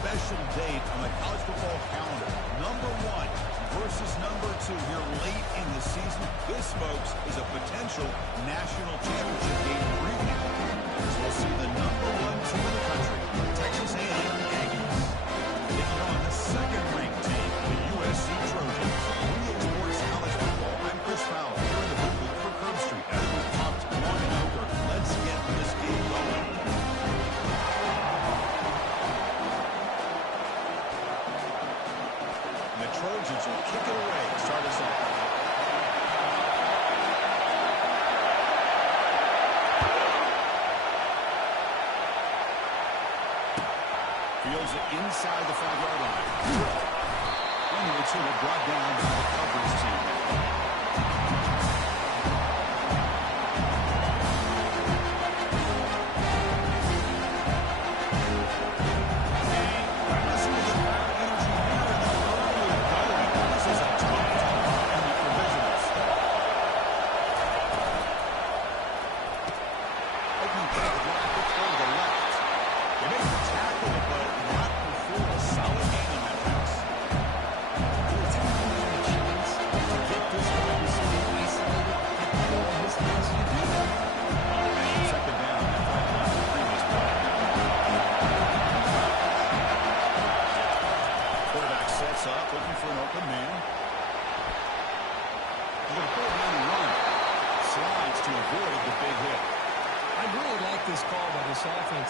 special date on the college football calendar. Number 1 versus number 2 here late in the season. This, folks, is a potential national championship game preview. As we'll see the number 1 team in the country, Texas A&M Aggies, taking on the second-ranked team, the USC Trojans. We Sports College Football. I'm Chris Fowler here in the booth for Curb Street. As we've talked long and over, let's get this game going. And the Trojans will kick it away to start us off. Fields it inside the 5-yard line. And it's sort of brought down by the coverage team.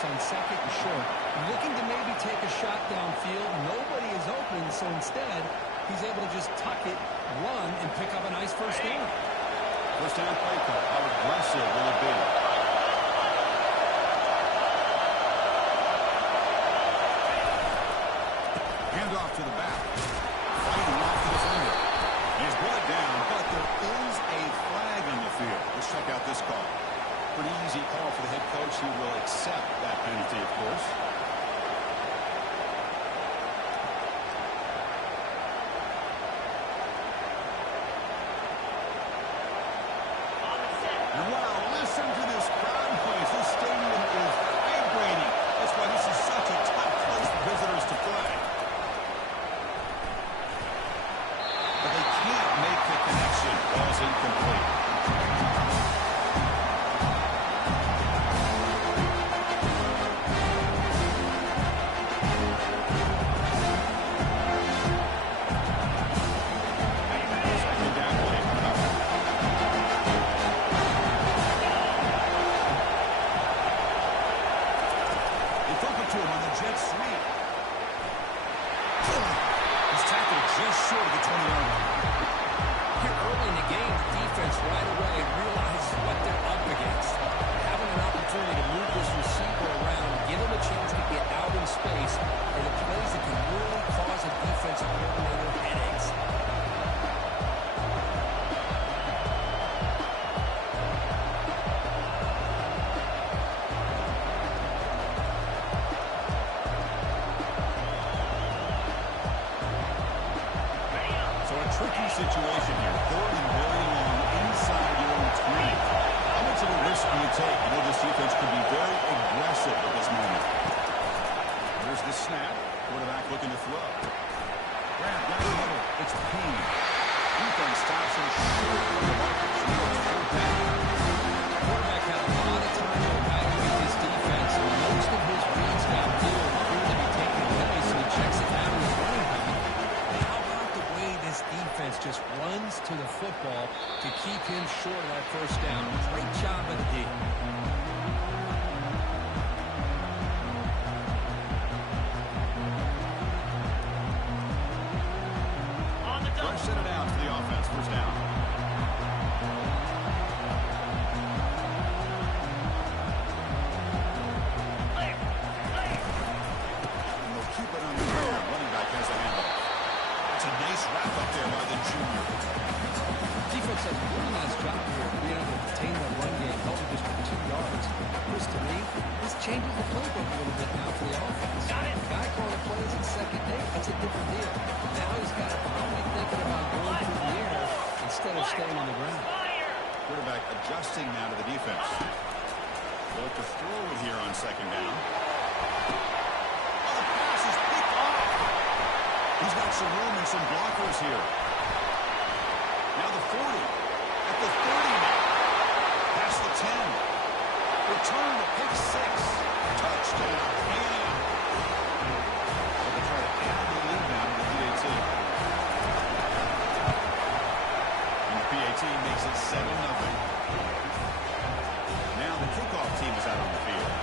On second and short, looking to maybe take a shot downfield. Nobody is open, so instead, he's able to just tuck it, run, and pick up a nice first down. First down play call. How aggressive will it be? Hand off to the back. Fighting off the defender. He's brought down, but there is a flag on the field. Let's check out this call. Pretty easy call for the head coach. He will accept that penalty, of course. And wow, listen to this crowd noise. This stadium is vibrating. That's why this is such a tough place for visitors to play. But they can't make the connection. Ball's incomplete. Situation here. Third and very long inside your own 20. How much of a risk do you take? You know this defense can be very aggressive at this moment. There's the snap. Quarterback looking to throw. Grab down the middle. It's Payne. Defense stops him short of the Vikings. Quarterback had a lot of time to evaluate this defense, and most of his reads downfield appear to be taking away, so he checks it out in the running back. This defense just runs to the football to keep him short of that first down. Great job by the D. Fresh set it out to the offense. First down. And they'll keep it on the ground. Running back has the handoff. It's a nice wrap up there by the junior. Defense does a really nice job here of being able to contain the run game, held just for 2 yards. Chris, to me, this changes the playbook a little bit now for the offense. Got it. The guy calling plays in second day, that's a different deal. Now he's got to probably thinking about going through the air instead of staying on the ground. Quarterback adjusting now to the defense. They'll look to throw it here on second down. Oh, the pass is picked He's got some room and some blockers here. Now the 40. At the 30 now. Past the 10. Return to pick 6. Touchdown. And they'll try to add the lead now to the PAT. And the PAT makes it 7-0. Now the kickoff team is out on the field.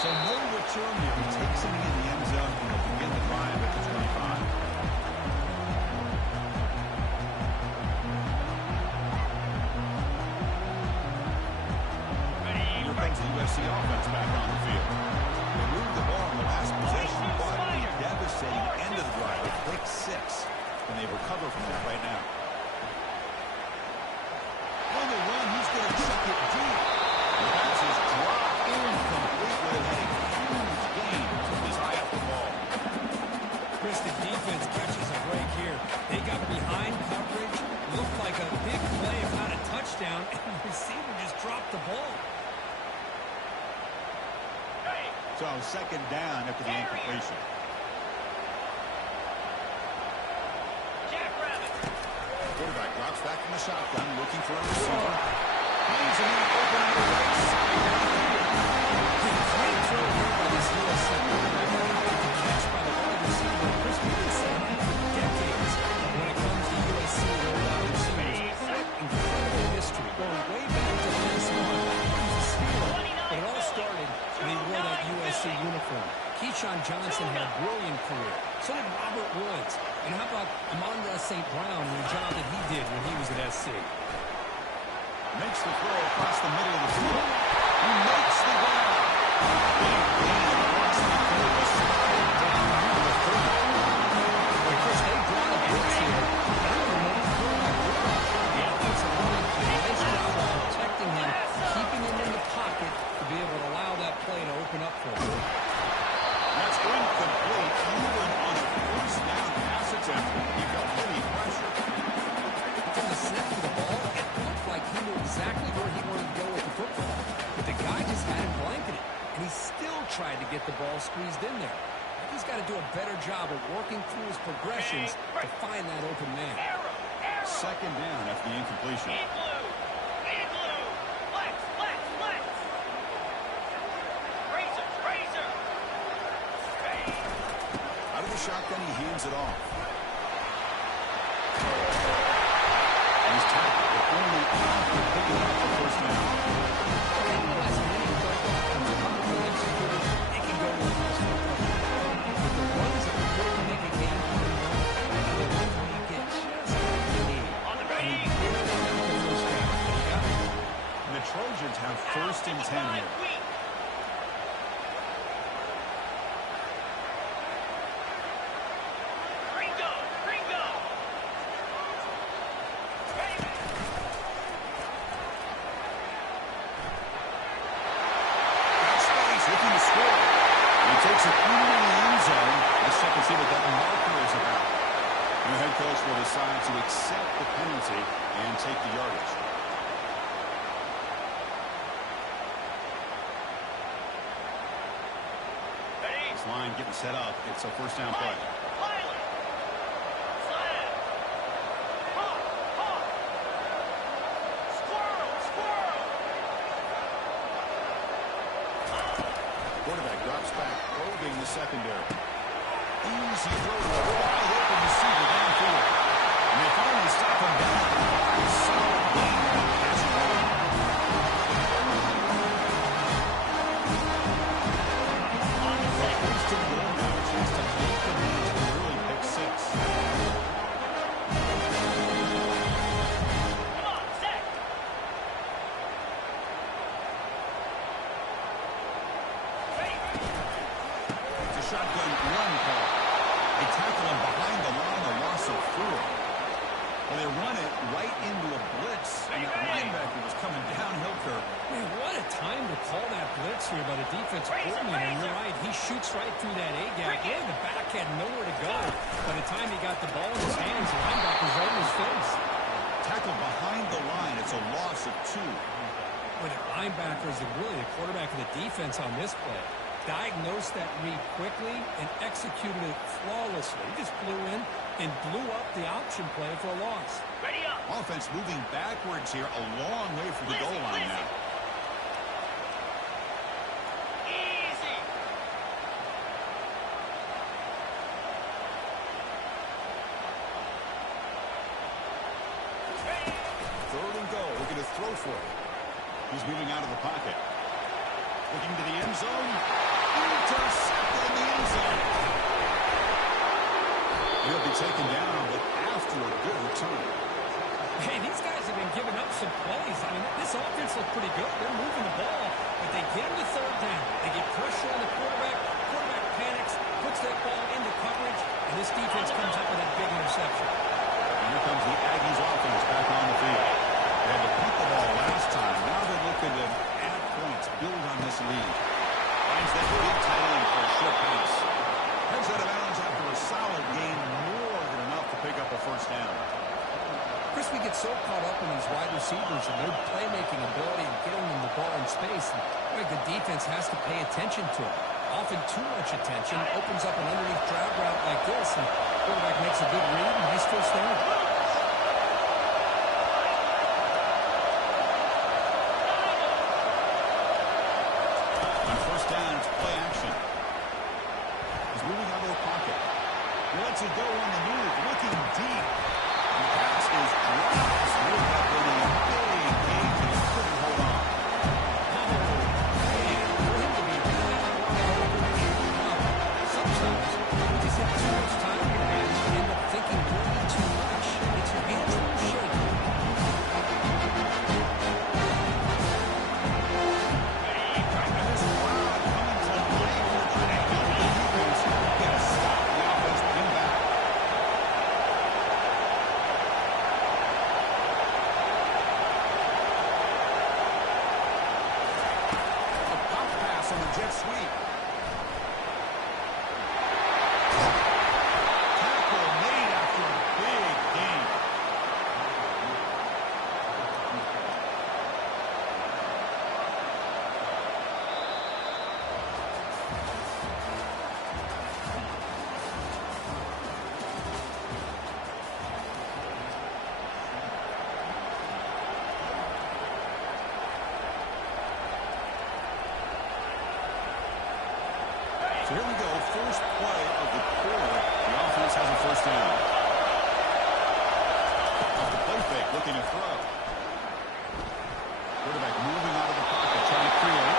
So no return here. He takes it in the end zone and will begin the drive at the 25. Here comes the USC offense back on the field. They moved the ball in the last possession, but a devastating end of the drive. Pick 6, and they recover from that right now. On the run, he's going to chuck it deep. The pass is dropped incomplete with a huge gain. He's high up the ball. Chris, the defense catches a break here. They got behind coverage. Looked like a big play, if not a touchdown, and the receiver just dropped the ball. So second down after the incompletion. Quarterback drops back from the shotgun, looking for a receiver. He's in the open on the right side. Great throw here by this USC quarterback. Catch by the wide receiver. Chris, we've been saying that for decades when it comes to USC wide receivers. Incredible history, going way back to last month. He was a stealer, but it all started when he wore that USC uniform. Keyshawn Johnson had a brilliant career. So did Robert Woods. And how about Amon-Ra St. Brown and the job that he did when he was at SC? Makes the throw across the middle of the field. He makes the grab. Big gain across the field. A slide down near the 30. Well, Chris, they brought a blitz here. I don't even know what the quarterback did. The offensive line did a nice job of protecting him, keeping him in the pocket to be able to allow that play to open up for him. That's incomplete. Even on a first down pass attempt, he felt heavy pressure. From the snap to the ball, it looked like he knew exactly where he wanted to go with the football. But the guy just had him blanketed, and he still tried to get the ball squeezed in there. I think he's got to do a better job of working through his progressions to find that open man. Second down after the incompletion. Out of the shotgun, he hands it off. And he's tackled, but only after picking up the first down. It can go with this football. But the ones that are going to make a game for the one are the ones where you get just what you need. And he barely got the first down. He got it. And the Trojans have first and 10 here. Takes it into the end zone. Let's check and see what that marker is about. The head coach will decide to accept the penalty and take the yardage. This line getting set up. It's a first down play. Quarterback drops back, probing the secondary. Easy throw to a wide open receiver downfield. And they finally stop him down. Solid gain on the passing line. First and goal now, a chance to make the match from early pick 6. Shotgun run call. They tackle him behind the line, a loss of 4. Well, they run it right into a blitz, and that linebacker was coming downhill curve. Man, what a time to call that blitz here by the defensive coordinator. You're right, he shoots right through that A-gap. Yeah, the back had nowhere to go. By the time he got the ball in his hands, the linebacker's right in his face. Tackle behind the line. It's a loss of 2. With the linebackers and really the quarterback and the defense on this play, diagnosed that read quickly and executed it flawlessly. He just flew in and blew up the option play for a loss. Ready up. Offense moving backwards here, a long way from the goal line now. Easy. Third and goal. Looking to throw for it. He's moving out of the pocket. Looking to the end zone. Intercepted in the end zone. He'll be taken down, but after a good return. Hey, these guys have been giving up some plays. I mean, this offense looked pretty good. They're moving the ball, but they get him to third down. They get pressure on the quarterback. Quarterback panics, puts that ball into coverage, and this defense comes up with that big interception. And here comes the Aggies offense back on the field. They had to punt the ball last time. Now they're looking to add points, build on this lead. Finds that big tight end for a short pass. Heads out of bounds after a solid gain, more than enough to pick up a first down. Chris, we get so caught up in these wide receivers and their playmaking ability and getting them the ball in space. And the defense has to pay attention to it. Often too much attention opens up an underneath drag route like this, and the quarterback makes a good read, and nice first down. On first down, it's play action. He's moving out of the pocket. He lets it go on the move, looking deep. The pass is dropped. It's moved up in a big game. He couldn't hold on. Sometimes you just have too much time in your hands. You end up thinking really too much. It's your hands that are shaking. This crowd coming to life. The defense get a stop. The offense bring back. A pop pass on the jet sweep. Tackle made after a big gain. So here we go, first play of the quarter. The offense has a first down. Off the play fake, looking to throw. Quarterback moving out of the pocket, trying to create.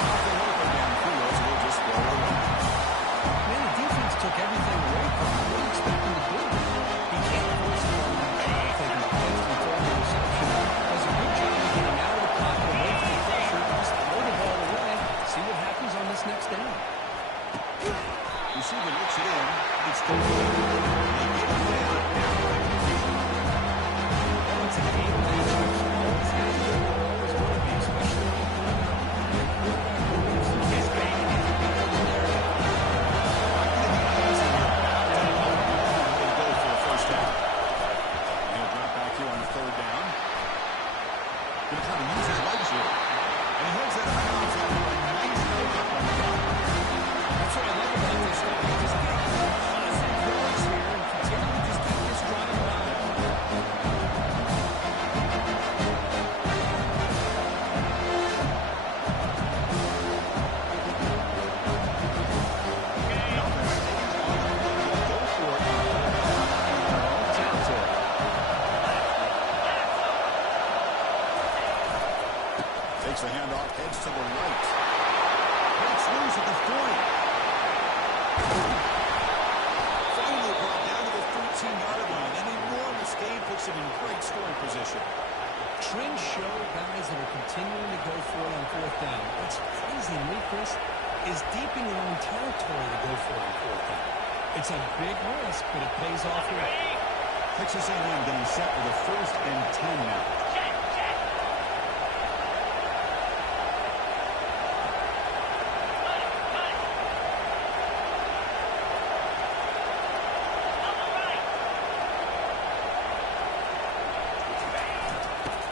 Nothing open downfield, so they'll just throw it away. Man, the defense took everything away from him. What do you expect him to do? He can't force the ball out. Taking the place and throwing the reception. Does a good job of getting out of the pocket, away from the pressure. Just throw the ball away. See what happens on this next down. Receiver looks it in. It's complete. They get it down. Well, it's a game that always has been, always will be, especially on the quarterback who moves the his game and he's better than their They'll go for a first down. And he'll drop back here on the third down. Going to try to use his legs here. And he heads out of bounds after a nice move up on the ground. That's what I love about this guy. He just gets positive yards here and continue to just keep this drive alive. The offense stays on the run. They'll go for it on third down in their own territory. Takes the handoff, heads to the right. Breaks loose at the 40. Finally brought down to the 13-yard line. An enormous gain puts him in great scoring position. Trends show guys that are continuing to go for it on fourth down. What's crazy to me, Chris, is deep in your own territory to go for it on fourth down. It's a big risk, but it pays off here. Texas A&M getting set for the 1st and 10 now.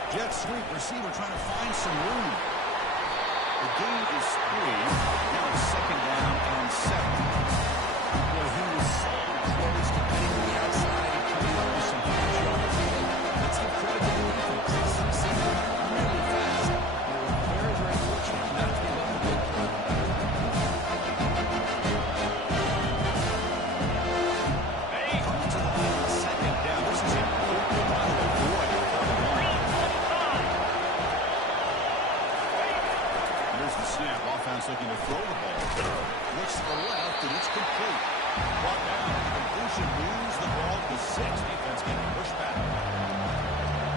Jet sweep, receiver trying to find some room. The gain is 3. Now it's second down and 7. Boy, he was so close to getting to the outside and coming up with some huge yards. Let's give credit to the defense. This receiver really fast. They were very, very fortunate not to give up a big play. Coming to the line on second down. This is important to avoid third and long. Here's the snap. Offense looking to throw the ball. Looks to the left, and it's complete. Brought down. Completion moves the ball to 6. Defense getting pushed back.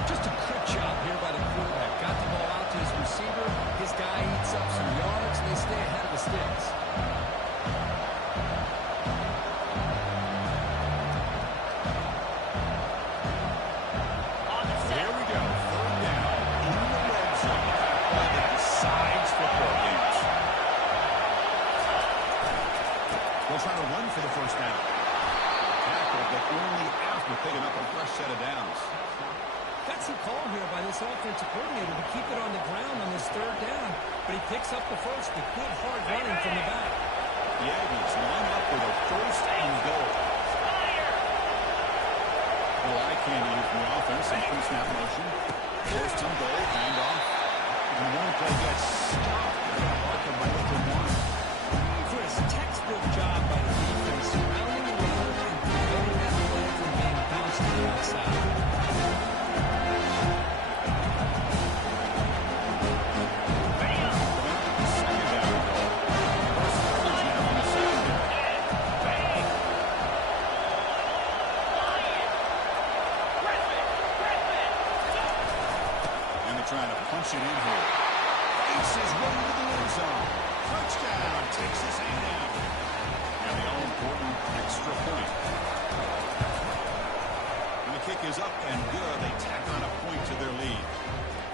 Just a quick job here by the quarterback. Got the ball out to his receiver. His guy eats up some yards, and they stay ahead of the sticks. There we go. Third down in the red zone. Play that decides football games. They'll try to run for the first down. Tackle, but only after picking up a fresh set of downs. Got some call here by this offensive coordinator to keep it on the ground on this third down, but he picks up the first with good hard running from the back. The Aggies line up with a first and goal. Well, I can't use the offense in pre-snap motion. First and goal, handoff. And one play gets stopped. Mark him right at the 1. Chris, textbook job by the defense, surrounding the runner and preventing that play from being bounced to the outside. Second down goal. First coverage now in the secondary. And they're trying to punch it in here. Aces way into the end zone. Touchdown. Texas A&M. And the all-important extra point. And the kick is up and good. They tack on a point to their lead.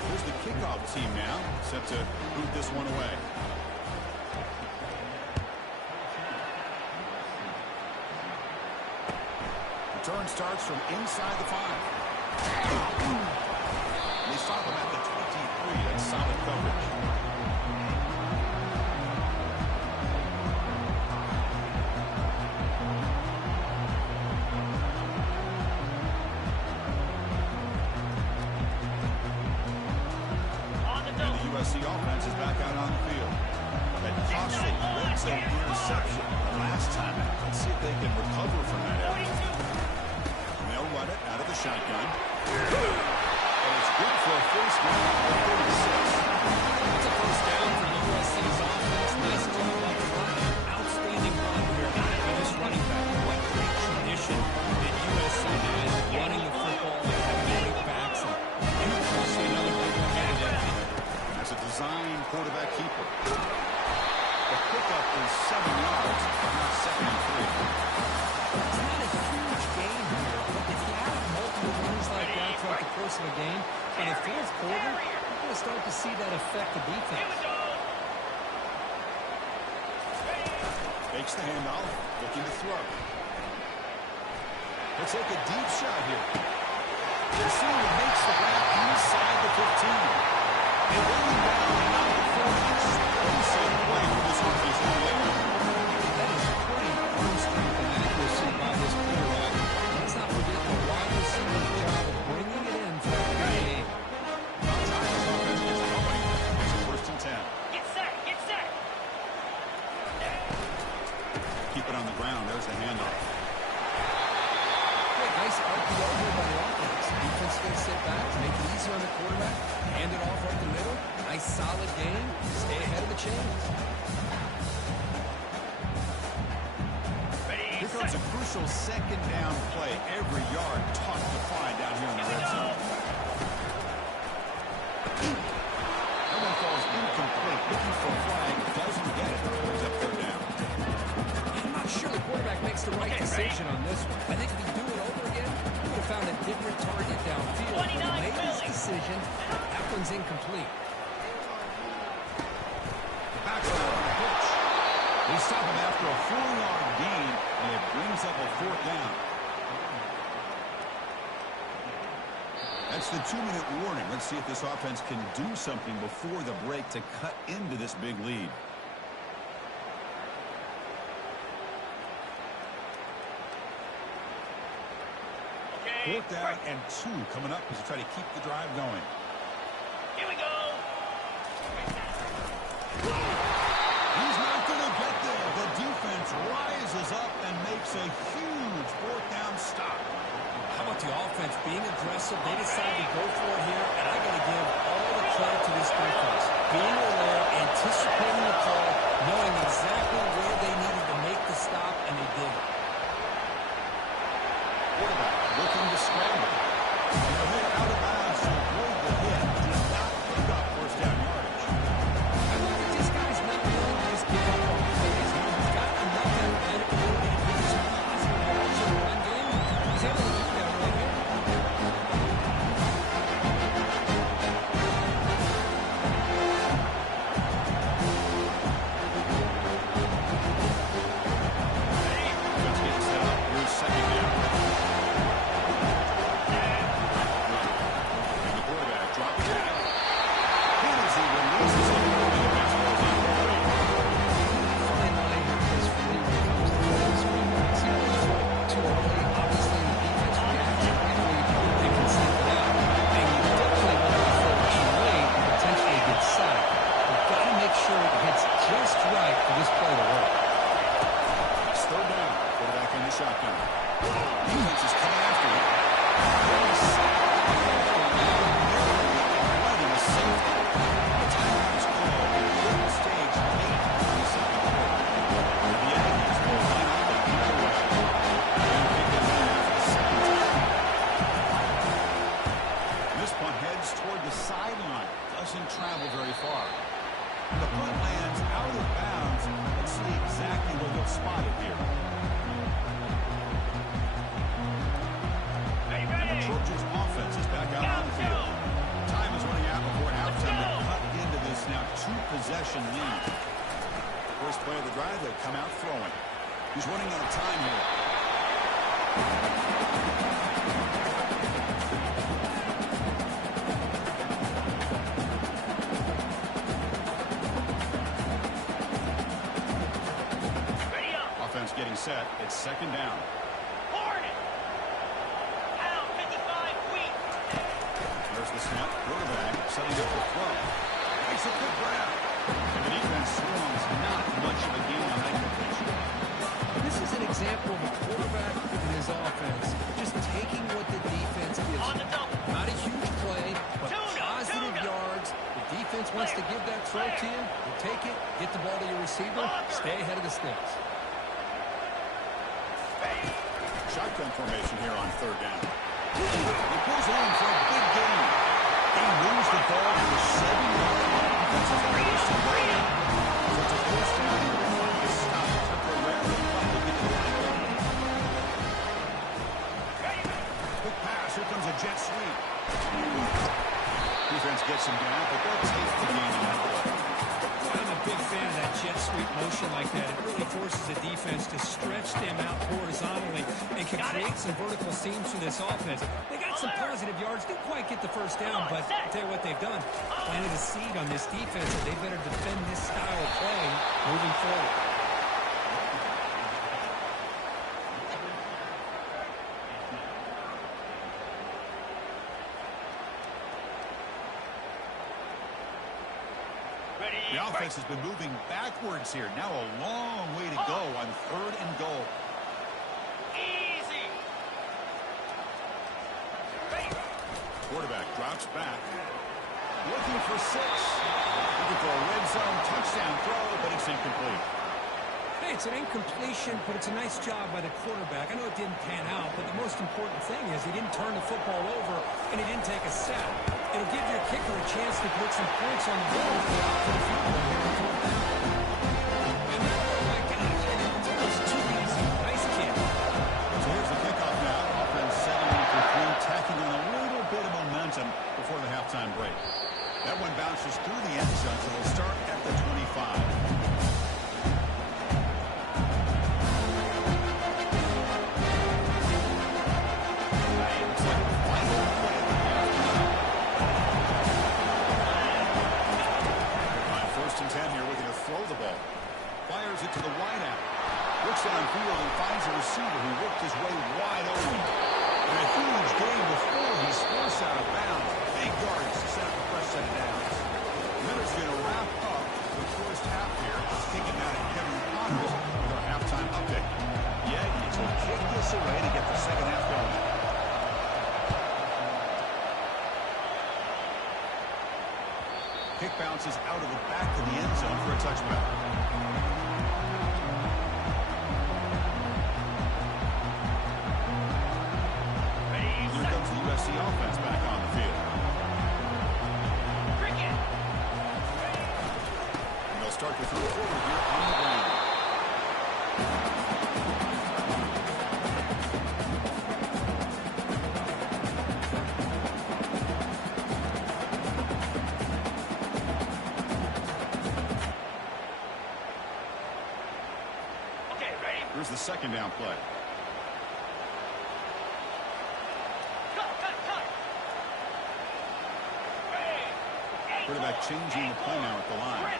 Here's the kickoff team now, set to boot this one away. Return starts from inside the 5. They stop him at the 23. That's solid coverage. And the USC offense is back out on the field. That costly red zone interception the last time. Let's see if they can recover from that error. They'll run it out of the shotgun. And it's good for a first down at 36. It's a first down for USC's offense. Nice job on the run. Outstanding run here by this running back. What great tradition that USC has running the football. They have running backs. And obviously another big one here today. As a design quarterback keeper. The pickup is 7 yards, but not second and 3. It's not a huge gain here, but if you have multiple runs like that throughout the course of a game, by the fourth quarter, you're going to start to see that affect the defense. Fakes the handoff, looking to throw. Let's take a deep shot here. The receiver makes the grab inside the 15. And running down now for an explosive play for this offense in the air. That is pretty firm strength and accuracy by this quarterback. Let's not forget the wide receiver's job of bringing it in for a good game. This offense is going. It's a first and 10. Get set, get set. Keep it on the ground. There's the handoff. Hey, nice RPO here by the offense. Defense is going to sit back, make it easy on the quarterback, hand it off right the middle. Nice solid game. Stay ahead of the chains. Here comes a crucial second down play. Every yard tough to find down here in the red zone. That one falls incomplete. Looking for a flag. Doesn't get it. Brings up third down. I'm not sure the quarterback makes the right decision on this one. I think if he do it over again, he would have found a different target downfield. But he made his decision. That one's incomplete. Backside on the pitch. They stop him after a 4-yard gain, and it brings up a fourth down. That's the 2-minute warning. Let's see if this offense can do something before the break to cut into this big lead. Fourth down and 2 coming up as they try to keep the drive going. Here we go. He's not going to get there. The defense rises up and makes a huge fourth down stop. How about the offense being aggressive? They decided to go for it here, and I got to give all the credit to this defense. Being aware, anticipating the call, knowing exactly where they needed to make the stop, and they did it. Quarterback looking to scramble. And they'll hit out of bounds to avoid the hit. Did not pick up first down yardage. I look at this guy's not willing to just give up on plays. He's got enough athletic ability to get some positive yards in the run game. He's able to do that right here. Let's get set up. Here's second down. And the quarterback drops back. As he releases it, and the pass goes incomplete. Fine line is for me when it comes to throwing screen routes. He goes for it too early. Obviously, the defense reacts quickly. They can send it out. And you definitely want to be thrown too late and potentially get sacked. You've got to make sure it hits just right for this play to work. It's third down. Quarterback in the shotgun. Defense is coming after him. Very sacked. Avoiding a safety. The timeout is called in the third stage late in the second quarter. The Aggies will line up at the other way. And pick it in after the second time. This punt heads toward the sideline. Doesn't travel very far. The punt lands out of bounds. Let's see exactly where they'll spot it here. And the Trojans offense is back out on the field. Time is running out before halftime to cut into this now 2-possession lead. First play of the drive, they come out throwing. He's running out of time here. Ready up. Offense getting set. It's second down. Hornet. Pound 55 wheat. There's the snap. Quarterback setting up the throw. Makes a good grab. And the defense swings not much of a gain on that completion. This is an example of a quarterback and his offense just taking what the defense gives On him. the double. Not a huge play, but Tuna, positive tuna. yards. The defense wants to give that throw to you. You take it, get the ball to your receiver, stay ahead of the sticks. Shotgun formation here on third down. He pulls in for a big gain. He moves the ball to the 7-yard line. Defense is first and goal. So it's a first down. They stop temporarily. Look at the line. Quick pass. Here comes a jet sweep. Defense gets him down, but they'll take the gain on that play. I'm a big fan of that jet sweep motion like that. It really forces the defense to stretch them out horizontally and can create some vertical seams for this offense. They got some positive yards, didn't quite get the first down, but I'll tell you what they've done. Planted a seed on this defense, and they better defend this style of playing moving forward. Ready. The offense has been moving backwards here. Now a long way to go on third and goal. Easy. Ready. Quarterback drops back. Looking for 6. Looking for a red zone touchdown throw, but it's incomplete. Hey, it's an incompletion, but it's a nice job by the quarterback. I know it didn't pan out, but the most important thing is he didn't turn the football over and he didn't take a sack. It'll give your kicker a chance to put some points on the board for the field goal here on fourth down. And that, oh my gosh, it's almost too easy. Nice kick. So here's the kickoff now. Offense settling for 3, tacking on a little bit of momentum before the halftime break. That one bounces through the end zone, so they'll start at the 25. Kick bounces out of the back of the end zone for a touchback. Here comes the USC offense back on the field. And they'll start the third quarter here on the ground. Here's the second down play. Quarterback changing the play now at the line.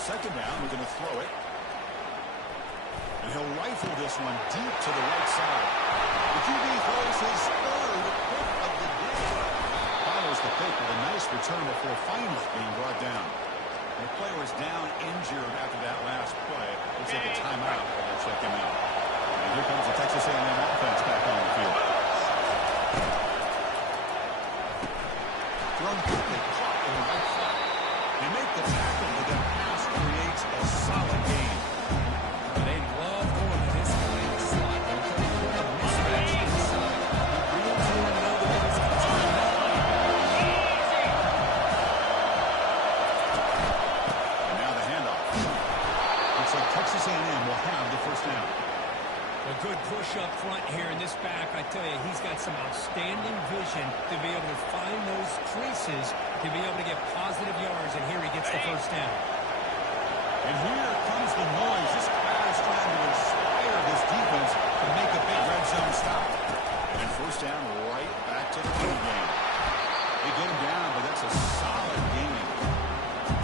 Second down, we're going to throw it. And he'll rifle this one deep to the right side. The QB throws his third pick of the day. Follows the pick with a nice return before finally being brought down. The player was down injured after that last play. Looks like a timeout while they'll check him out. And here comes the Texas A&M offense back on the field. Thrown quickly, caught in the right side. They make the tackle, but the pass creates a solid gain. They love going to this guy in the slot. They'll tell you what, a mismatch inside. You really know the biggest concern now. And now the handoff. Looks like Texas A&M will have the first down. A good push up front here in this back. I tell you, he's got some outstanding vision to be able to find those creases, to be able to get positive yards, and here he gets the first down. And here comes the noise. This crowd is trying to inspire this defense to make a big red zone stop. And first down right back to the running game. They get him down, but that's a solid game.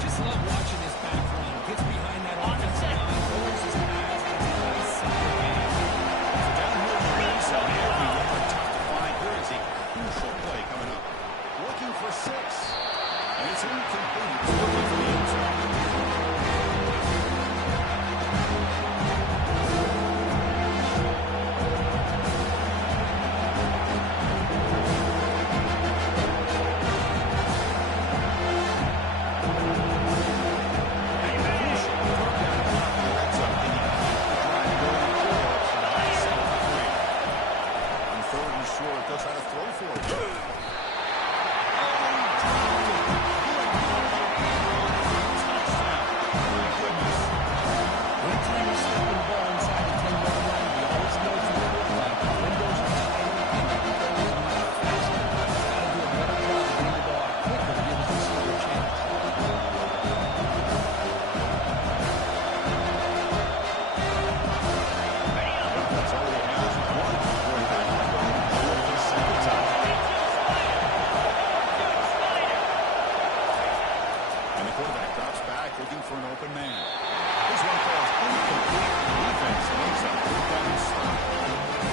Just love watching this back run. Gets behind that offensive line, lowers his pass, and it's a nice solid game. Down here in the red zone, every yard tough to find. Here is a crucial play coming up. Looking for 6. And it's incomplete. It's looking for the end zone. They'll try to throw for it. Anytime you step the ball inside the 10-yard line, you always know it's going to look like the windows are tighter and the throws are much faster. He's got to do a better job of getting the ball out quicker to give his receiver a chance. That's all he has. One quarterback. The second time. And the quarterback drops back looking for an open man. This one falls incomplete. The defense makes a third down stop.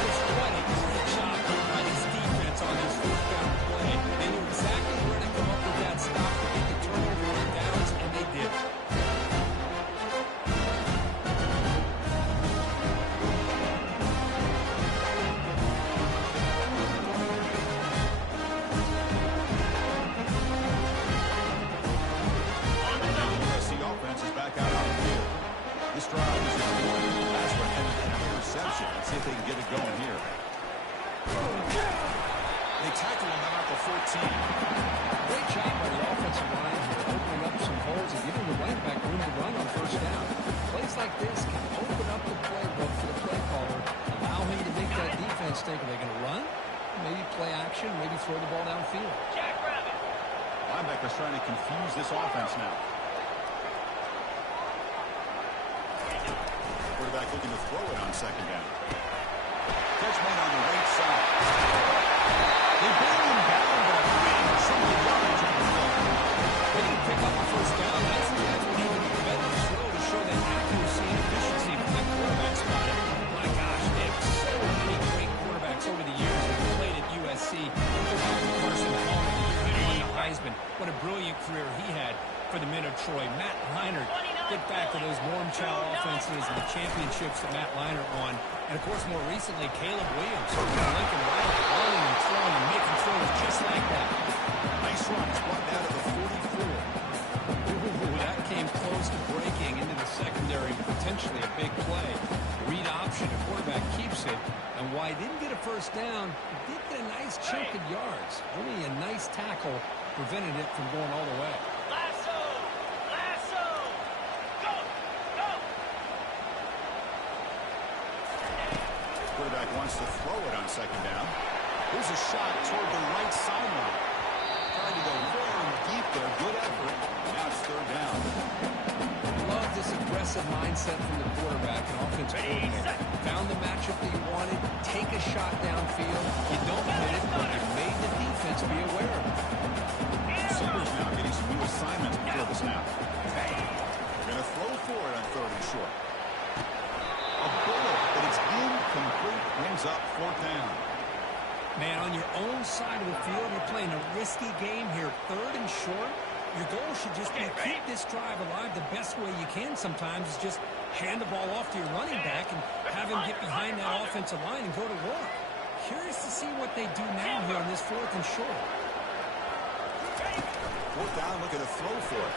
It's quite a great job by this defense on this fourth down play. They knew exactly where to come up with that stop to get the turnover on downs, and they did. USC offense is back out on the field. This drive is just one. Last one ended in an interception. Let's see if they can get it going here. They tackle him out the 14. Great job by the offensive line here, opening up some holes and giving the running back room to run on first down. Plays like this can open up the playbook for the play caller, allow him to make that defense think, are they going to run? Maybe play action, maybe throw the ball downfield. Linebackers trying to confuse this offense now. Quarterback looking to throw it on second down. Catch made on the right side. They bring him down, but somebody yards on the play. They didn't pick up the first down. That's what he would be better to show that accuracy and efficiency from that quarterback spot. My gosh, they have so many great quarterbacks over the years that have played at USC. Carson Palmer, the year he won the Heisman. What a brilliant career he had for the men of Troy. Matt Leinart, think back to those Norm Chow offenses and the championships that Matt Leinart won. And, of course, more recently, Caleb Williams, Lincoln Riley, rolling and throwing and making throws just like run is brought down to the 44. Ooh, that came close to breaking into the secondary, potentially a big play. Read option, the quarterback keeps it, and while he didn't get a first down, he did get a nice chunk of yards. Really a nice tackle prevented it from going all the way. Lasso! Lasso! Go! Go! Quarterback wants to throw it on second down. Here's a shot toward the right sideline. Trying to go very deep there. Good effort. Now it's third down. Love this aggressive mindset from the quarterback and offensive coordinator. Found the matchup that you wanted. Take a shot downfield. You don't hit it, but you made the defense be aware of it. Receivers now getting some new assignments before the snap. Going to throw for it on third and short. A bullet, but it's incomplete. Brings up fourth down. Man, on your own side of the field, you're playing a risky game here. Third and short. Your goal should just be keep this drive alive the best way you can sometimes is just hand the ball off to your running back and have him get behind that offensive line and go to work. Curious to see what they do now here on this fourth and short. Fourth down, looking to throw for it.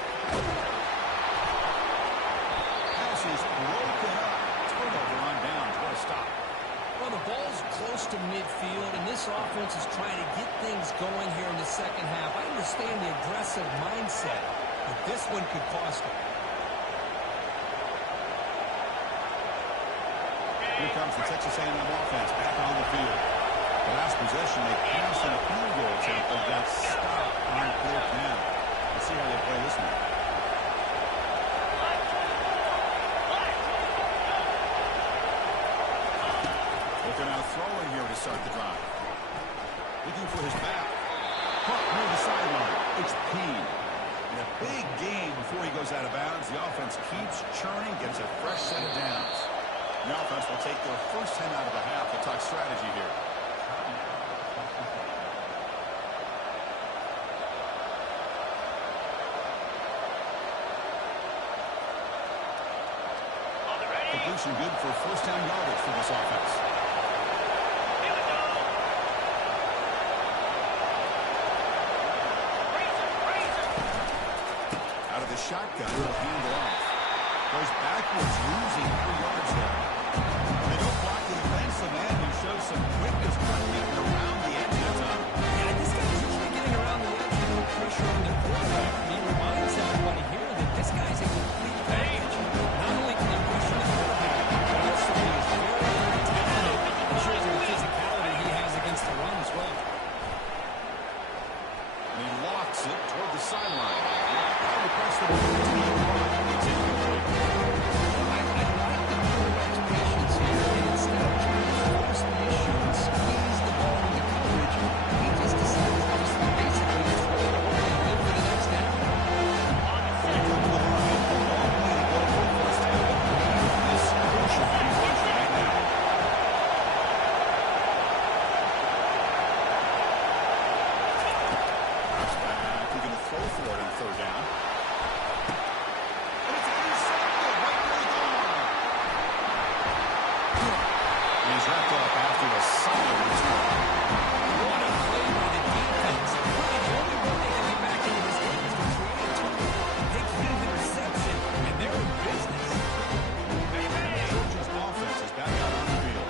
Pass is broken up. Turnover on downs. What a stop. Well, the ball's close to midfield, and this offense is trying to get things going here in the second half. I understand the aggressive mindset, but this one could cost them. Here comes the Texas A&M offense back on the field. The last possession, they passed on a field goal attempt, but got stopped on fourth down. Let's see how they play this one. Looking out throwing here to start the drive. Looking for his back. Caught near the sideline. It's Peen. In a big game before he goes out of bounds, the offense keeps churning, gets a fresh set of downs. The offense will take their first 10 out of the half. We'll talk strategy here. Completion good for first down yardage for this offense. Here we go. Out of the shotgun, he'll hand off. Goes backwards, losing 3 yards there. They don't block the defensive end who shows some quickness getting around the edge of the time. Yeah, this guy's usually getting around the edge with no pressure on the quarterback. He reminds everybody here that this guy's a complete package. Not only can he pressure the quarterback, but also he is very, very talented and shows the physicality he has against the run as well. And he locks it toward the sideline. Trying to press the ball. It's incomplete. I like the quarterback's patience here, and instead of trying to force the issue and squeeze the ball into coverage, he just decided to just basically just throw it away and live for the next down. This crucial conversion right now. Drops back. He's going to throw for it on third down. And it's intercepted right near the goal line. And he's wrapped up after a solid return. What a play by the defense. Really, the only way they can get back into this game is to create a turnover. They get an interception, and they're in business. Georgia's offense is back out on the field.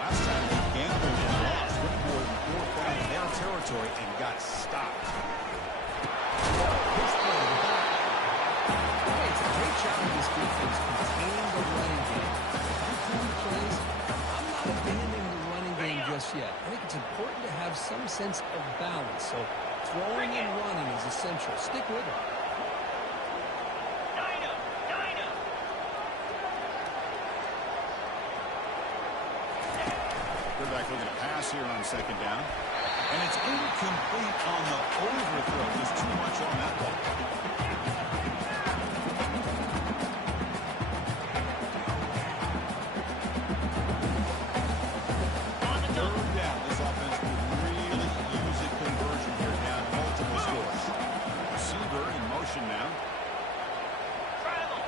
Last time they gambled and lost. Went for it in their territory and got stopped. Push play to the back. Hey, it's a great job of this defense containing the running game. If I'm calling plays, I'm not abandoning the running game just yet. I think it's important to have some sense of balance. So throwing and running is essential. Stick with it. Nina! Nina! Quarterback looking to pass here on second down. And it's incomplete on the overthrow. There's too much on that ball. Third down. This offense would really use a conversion here down multiple scores. Receiver in motion now. Travel!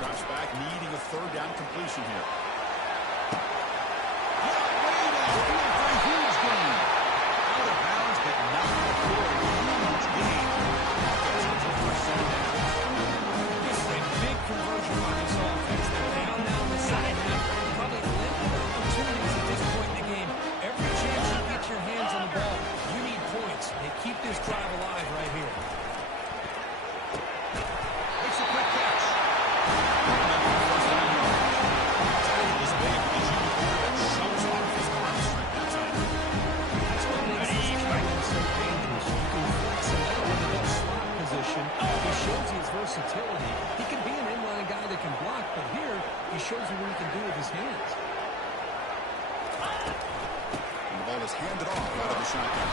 Drops back, needing a third down completion here. He shows you what he can do with his hands. And the ball is handed off out of the shotgun.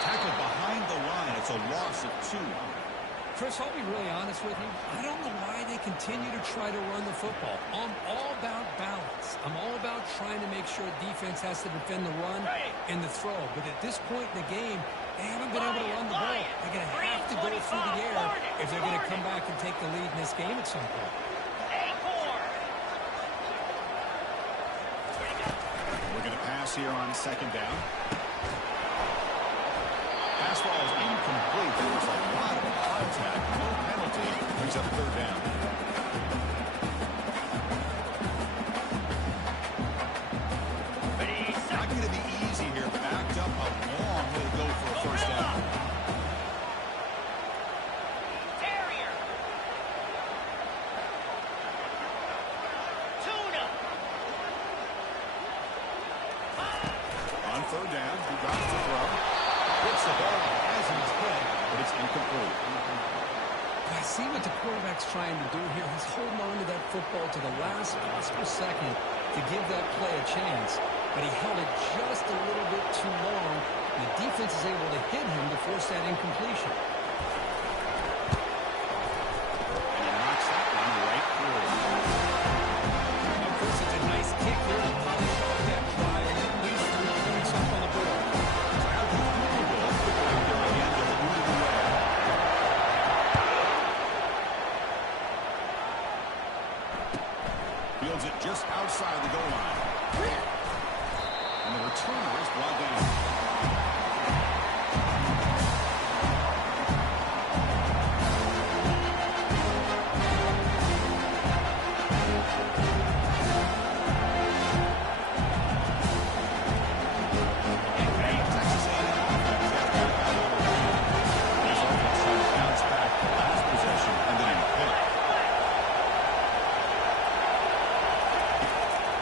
Tackled behind the line. It's a loss of 2. Chris, I'll be really honest with you. I don't know why they continue to try to run the football. I'm all about balance. I'm all about trying to make sure defense has to defend the run and the throw. But at this point in the game, they haven't been able to run the ball. They're going to have to go through the air if they're going to come back and take the lead in this game at some point. We're going to pass here on 2nd down. Pass ball is incomplete. There was a lot of contact. No penalty. Brings up 3rd down. Not going to be easy here. Backed up a long way to go for a 1st down. On 3rd down, he drops the throw. Hits the ball, has in his head, but it's incomplete. I see what the quarterback's trying to do here. He's holding on to that football to the last possible second to give that play a chance. But he held it just a little bit too long. The defense is able to hit him to force that incompletion. And he knocks that one right through. Of course, it's a nice kick there to polish off that drive and at least 3 points up on the board. Fields it just outside the goal line. And the returner is brought down. Texas A&M offense has got it out over here. This offense trying to bounce back the last possession and then pick.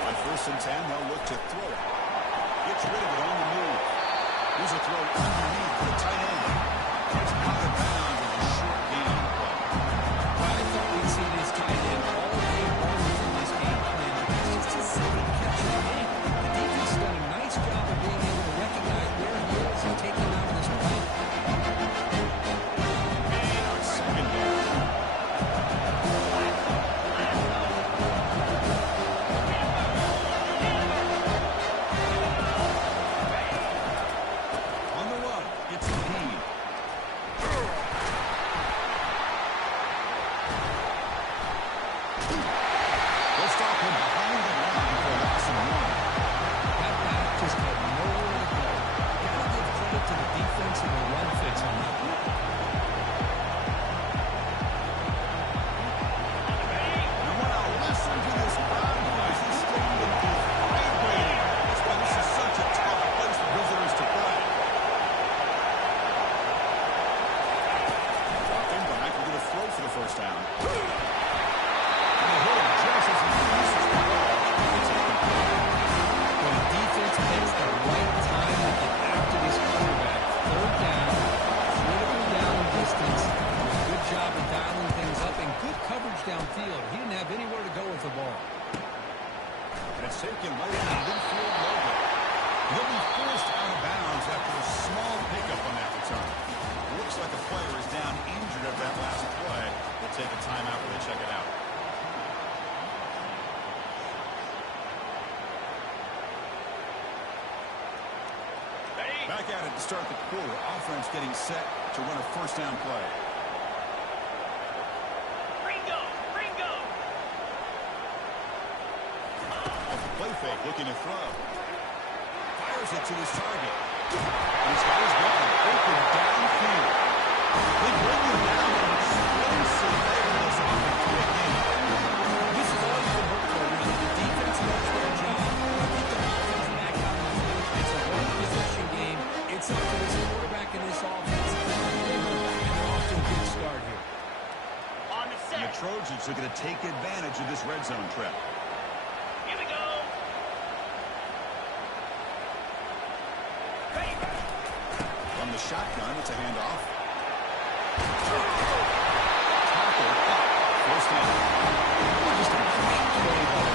On 1st and 10, they'll look to throw it. Gets rid of it on the move. Here's a throw underneath for the tight end. It's out of bounds with a short gain on the play. I thought we'd see this tight end all game long within this game plan, but that's just his second catch of the game. The defense has done a nice job of being able to recognize where he is and take him out of this play. And on 2nd down. On the run, it's Dean. They'll stop him behind the line for a loss of 1. That back just had nowhere to go. Gotta give credit to the defense and the run fits on that one. And what a listen to this crowd noise. This stadium is vibrating. That's why this is such a tough place for visitors to play. Walking back, we're going to throw for the 1st down. And they hit him just as he releases the ball. It's incomplete. When the defense picks the right time to get after this quarterback, 3rd down, critical down distance, good job of dialing things up, and good coverage downfield. He didn't have anywhere to go with the ball. And it's taken right in the midfield logo. He'll be forced out of bounds after a small pickup on that return. Looks like a player is down injured at that last play. We'll take a timeout while they check it out. Back at it to start the quarter. Offense getting set to run a 1st down play. Off the play fake, looking to throw. Fires it to his target. He's got his guy open downfield. They bring him down and explosive there in this offense to a game. This is all you can hope for, really. The defense does their job. Get the offense back out on the field. It's a one-possession game. It's up to this quarterback and this offense to deliver, and they're off to a good start here. And the Trojans are going to take advantage of this red zone trap. Here we go. From the shotgun, it's a handoff. Tackle up. 1st down. Just a great play by the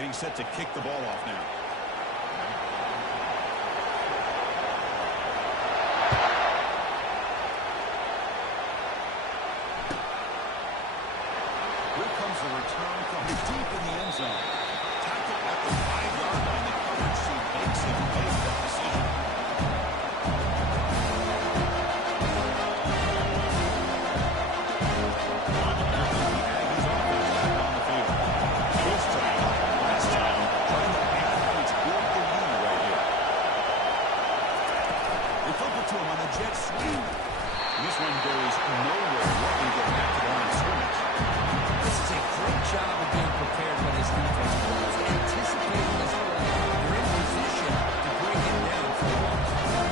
Getting set to kick the ball off now. Here comes the return from deep in the end zone. Tackle at the 5-yard line. The coverage team makes him make that decision. Jet sweep. This one goes nowhere. Let me get back to the line of scrimmage. This is a great job of being prepared by this defense. Almost anticipating this play. They're in position to bring him down for a long time.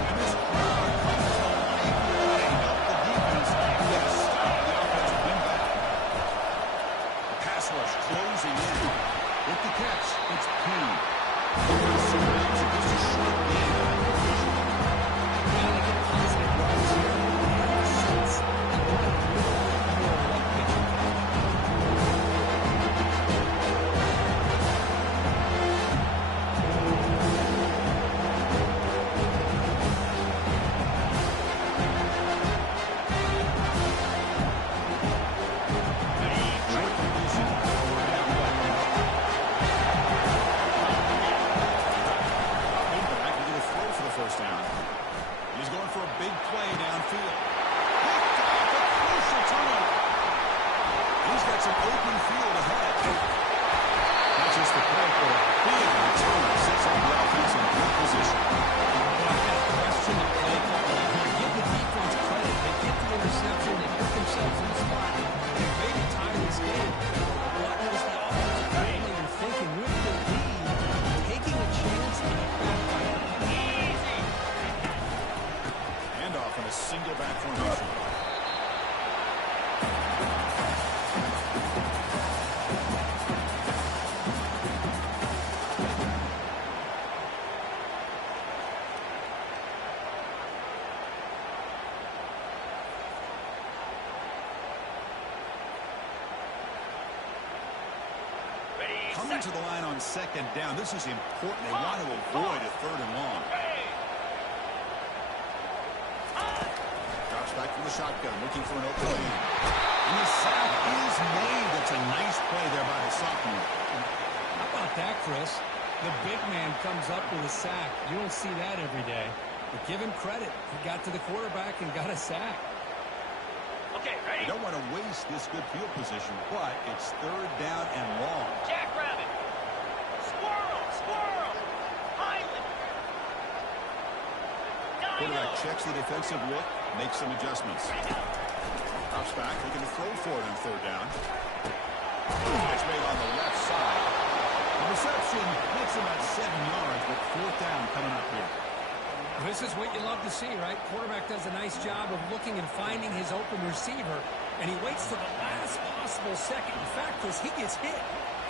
And this crowd comes alive to help the defense get a stop the offensive win back. The pass rush closing in. With the catch, it's Payne. Surrounds it. Just a short gain on the position. Trying to get positive runs here. Sense and what a little more like pitching. Short completion. Down by first down. He's going for a big play downfield. Picked off a crucial turnover. He's got some open field ahead. Not just the play, but a big return sets up the offense in good position. Well, I got to question the play call here. Give the defense credit. They get the interception. They put themselves in the spot. They maybe tie this game. What was the offensive coordinator thinking with the lead? Taking a chance and a backfire. Handoff in a single back formation. Coming to the line on second down. This is important. They want to avoid a third and long. Drops back from the shotgun, looking for an open lane. And the sack is made. That's a nice play there by the sophomore. How about that, Chris? The big man comes up with a sack. You don't see that every day. But give him credit. He got to the quarterback and got a sack. Okay, ready? You don't want to waste this good field position, but it's third down and long. Jackrabbit. Squirrel. Squirrel. Highland. Quarterback checks the defensive look, makes some adjustments. Drops back, looking to throw for it on third down. Catch made on the left side. The reception makes him at 7 yards, but fourth down coming up here. This is what you love to see, right? Quarterback does a nice job of looking and finding his open receiver, and he waits to the last possible second. In fact, as he gets hit,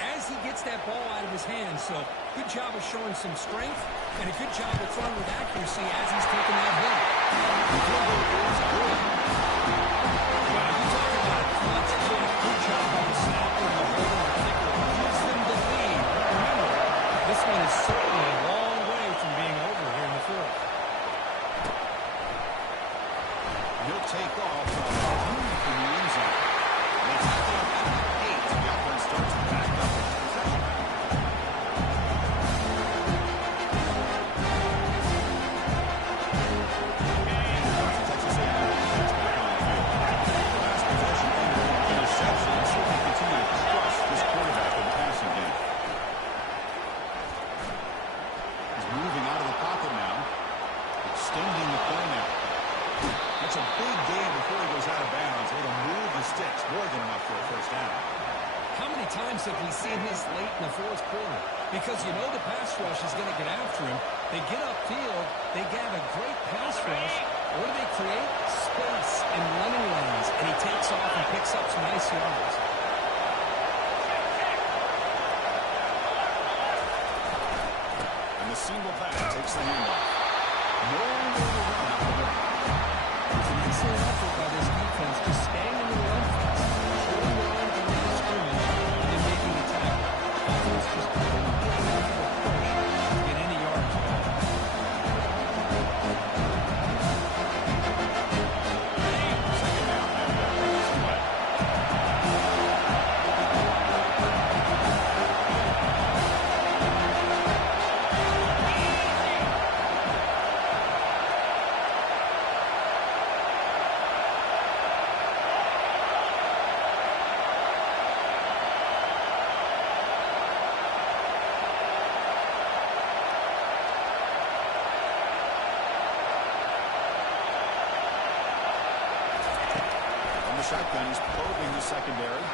as he gets that ball out of his hands. So good job of showing some strength, and a good job of throwing with accuracy as he's taking that hit. The field goal is good. Well, you talk about a clutch kick. Good job by the snapper and the holder and the kicker. Gives them the lead. But remember, this one is certainly a long way from being over here in the fourth. He'll take off from the end zone. They tackle him at the 8. The offense starts to back up its possession. Texas A&M gets back on the field. Last possession ended in an interception. So they continue to crush this quarterback in the passing game. He's moving out of the pocket now. Extending the play now. That's a big gain before he goes out of bounds. It'll move the sticks. More than enough for a first down. How many times have we seen this late in the fourth quarter? Because you know the pass rush is going to get after him. They get upfield. They have a great pass rush. What do they create? Space and running lanes. And he takes off and picks up some nice yards. And the single back takes the handoff. No way to run out the middle. It's an excellent effort by this defense, just staying in the run fence, holding the line at the line of scrimmage, and then making the tackle. Offense just couldn't get enough of a push to get any yards back. Second down now. Somebody. Shotgun, he's probing the secondary.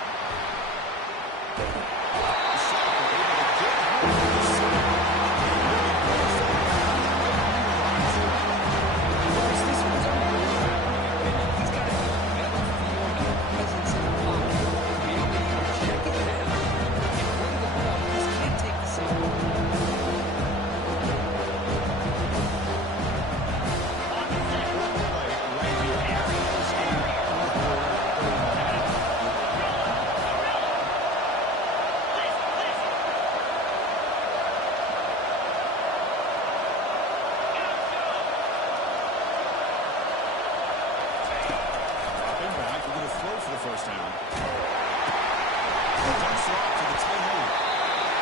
This one's underrated, in my opinion. He's got to have a better feel and presence in the pocket to be able to either check it down and bring the ball. He just can't take the same ball. First down. He dumps it off to the tight end.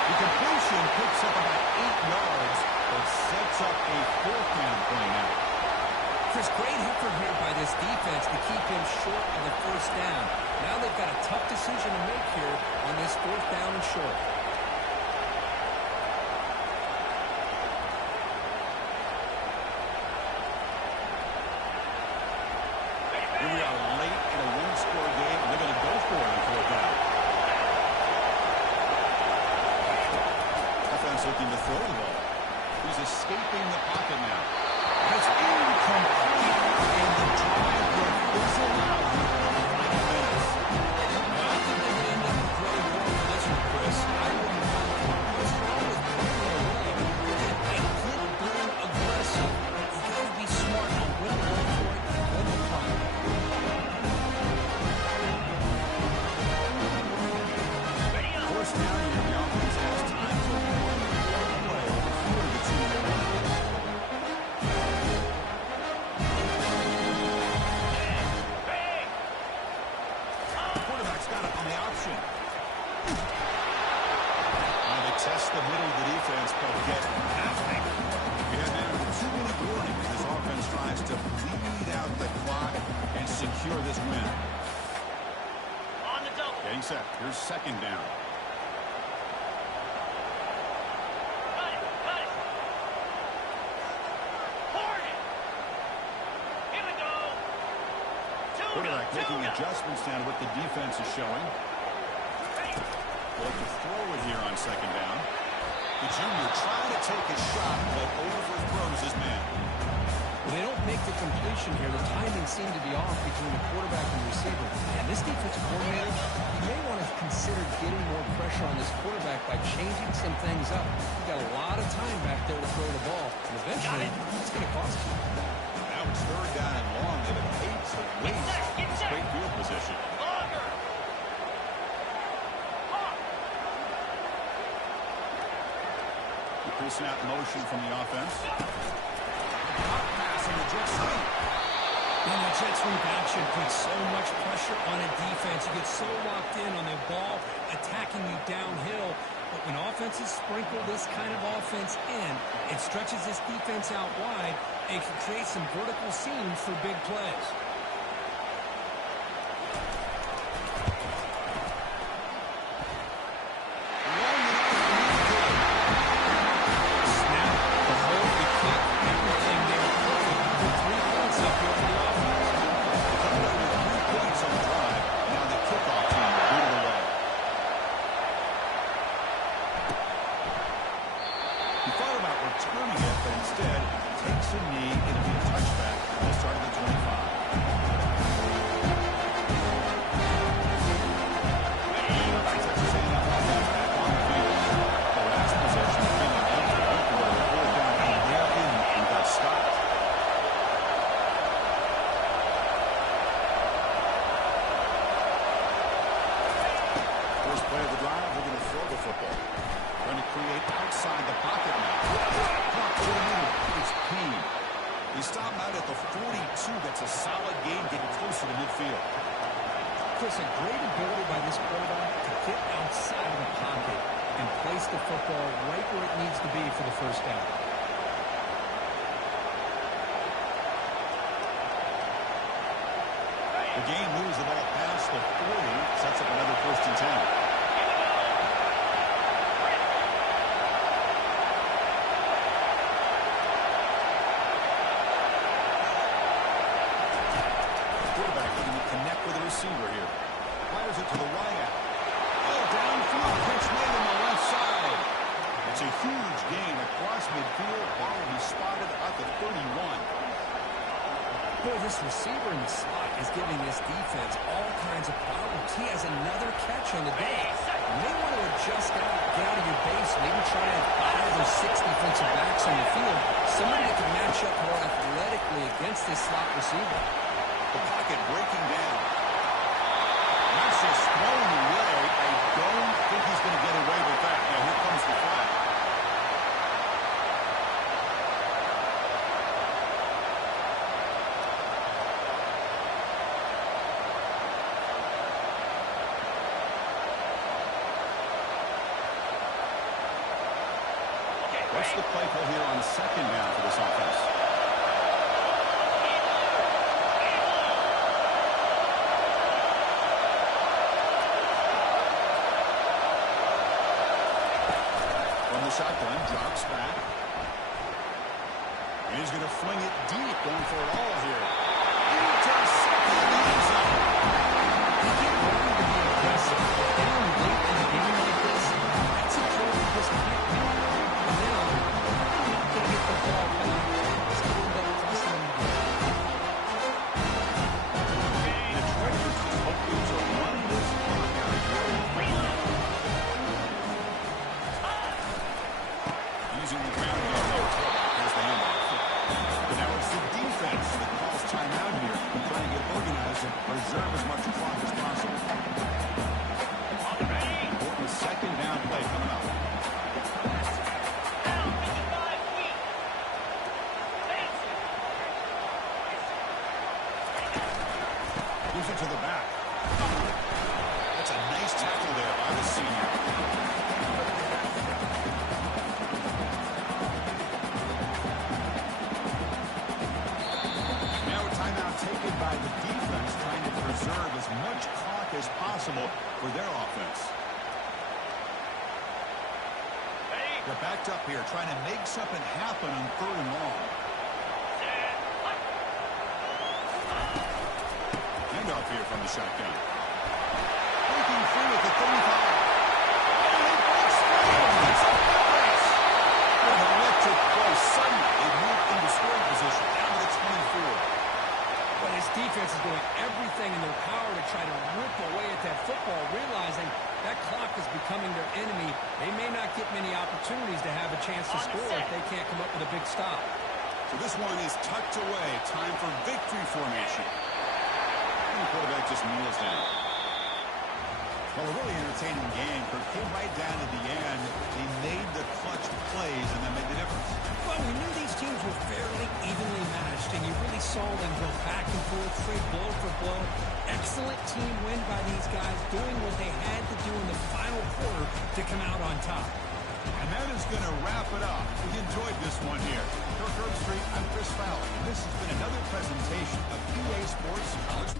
The completion picks up about 8 yards, but sets up a fourth down play now. Chris, great effort here by this defense to keep him short of the first down. Now they've got a tough decision to make here on this fourth down and short. Here we are late in a one-score game, and they're going to go for it on fourth down. Offense looking to throw the ball. He's escaping the pocket now. It's incomplete, and the drive will fizzle out here in the final minutes. Well, I think they're going to end up with throwing more for this one, Chris. I wouldn't mind it. What's wrong with putting it away? And good being aggressive. You got to be smart on when to go for it and when to punt. First down here, the offense has time for one play before the 2-minute warning. The quarterback's got it on the option. Now they test the middle of the defense, but get nothing. We have now the 2-minute warning as this offense tries to bleed out the clock and secure this win. On the double. Getting set. Here's second down. Cut it. Cut it. Hornet. Here we go. Quarterback making adjustments now to what the defense is showing. Well, to throw it here on second down. The junior trying to take a shot, but overthrows his man. Well, they don't make the completion here. The timing seemed to be off between the quarterback and the receiver. And this defensive coordinator, he may want to consider getting more pressure on this quarterback by changing some things up. You've got a lot of time back there to throw the ball. And eventually, it's going to cost you. Now it's third down and long. They have a pace of waste. It's great field position. Longer. Hawk. The pre-snap motion from the offense. Hot pass on the jet sweep. And that jet sweep action puts so much pressure on a defense. You get so locked in on the ball attacking you downhill. But when offenses sprinkle this kind of offense in, it stretches this defense out wide and can create some vertical seams for big plays. Snap, the hold, the kick, everything there perfect. Put 3 points up here for the offense. Come away with 3 points on the drive. Now the kickoff team will boot it away. He thought about returning it, but instead takes a knee. It'll be a touchback. They'll start at the 25. inside the pocket now. Clock put him in. It's clean. He stopped out at the 42. That's a solid gain, getting closer to midfield. Chris, a great ability by this quarterback to get outside of the pocket and place the football right where it needs to be for the first down. The game moves the ball past the 40, sets up another 1st and 10. Receiver here. Fires it to the right. Oh, downfield. Pitch made on the left side. It's a huge gain across midfield. Ball will be spotted at the 31. Boy, this receiver in the slot is giving this defense all kinds of problems. He has another catch on the day. You may want to adjust out, get out of your base, maybe try to have 5 or 6 defensive backs on the field. Somebody that can match up more athletically against this slot receiver. The pocket breaking down. That's just thrown away. I don't think he's going to get away with that. Now here comes the flag. What's the play call here on 2nd down for this offense? Shotgun, drops back. And he's going to fling it deep, going for it all here. Intercepted in the end zone. You get wanting to be aggressive. Down late in a game like this, that's a throw you just can't make. And now, you're not going to get the ball back. It's going to end up costing him the game. The Trojans just hoping to run this clock out here. Using the ground game there. Here's the handoff. But now it's the defense that calls timeout here. Trying to get organized and preserve as much clock as possible. Important 2nd down play coming up. Gives it to the back. That's a nice tackle there by the senior. Taken by the defense, trying to preserve as much clock as possible for their offense. They're backed up here, trying to make something happen on 3rd and long. Handoff here from the shotgun. Breaking free at the 35. What an electric play. Suddenly, they move into scoring position, down to the 24. But his defense is doing everything in their power to try to rip away at that football, realizing that clock is becoming their enemy. They may not get many opportunities to have a chance to score if they can't come up with a big stop. So this one is tucked away. Time for victory formation. And the quarterback just kneels down. Well, a really entertaining game. But it came right down to the end. They made the clutch plays and that made the difference. Well, we knew these teams were fairly evenly matched, and you really saw them go back and forth, trade blow for blow. Excellent team win by these guys, doing what they had to do in the final quarter to come out on top. And that is going to wrap it up. We enjoyed this one here. Kirk Herbstreit, I'm Chris Fowler, and this has been another presentation of EA Sports College.